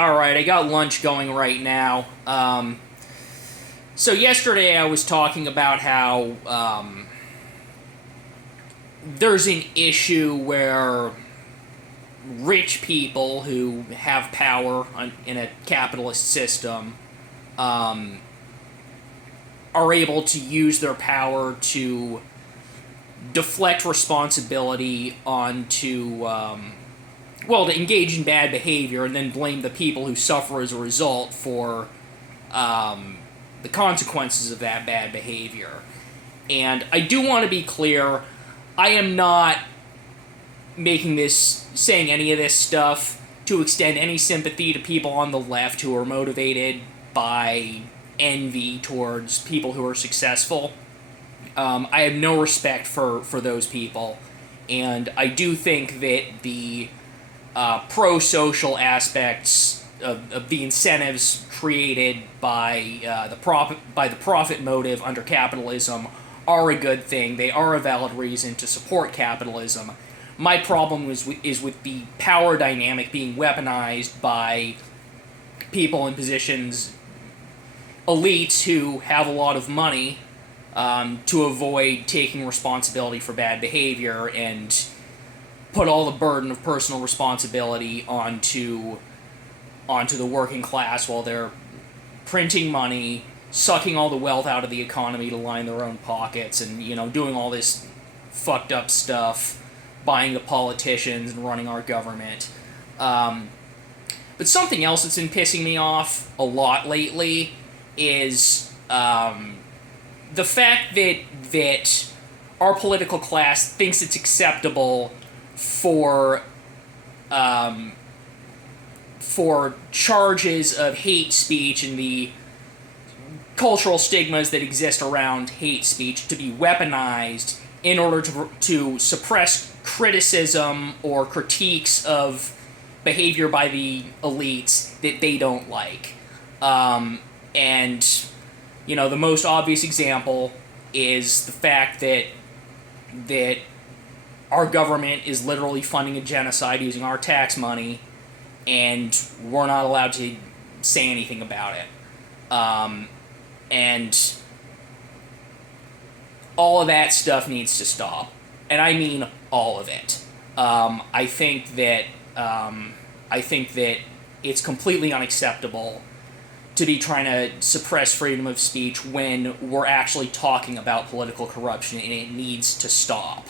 Alright, I got lunch going right now. So yesterday I was talking about how there's an issue where rich people who have power in a capitalist system are able to use their power to deflect responsibility onto, to engage in bad behavior and then blame the people who suffer as a result for the consequences of that bad behavior. And I do want to be clear, I am not saying any of this stuff to extend any sympathy to people on the left who are motivated by envy towards people who are successful. I have no respect for those people, and I do think that the pro-social aspects of the incentives created by the profit motive under capitalism are a good thing. They are a valid reason to support capitalism. My problem is with the power dynamic being weaponized by people in positions, elites who have a lot of money, to avoid taking responsibility for bad behavior and put all the burden of personal responsibility onto the working class while they're printing money, sucking all the wealth out of the economy to line their own pockets, and, doing all this fucked up stuff, buying the politicians and running our government. But something else that's been pissing me off a lot lately is the fact that our political class thinks it's acceptable for charges of hate speech and the cultural stigmas that exist around hate speech to be weaponized in order to suppress criticism or critiques of behavior by the elites that they don't like. And, the most obvious example is the fact that our government is literally funding a genocide using our tax money, and we're not allowed to say anything about it. And all of that stuff needs to stop. And I mean all of it. I think that it's completely unacceptable to be trying to suppress freedom of speech when we're actually talking about political corruption, and it needs to stop.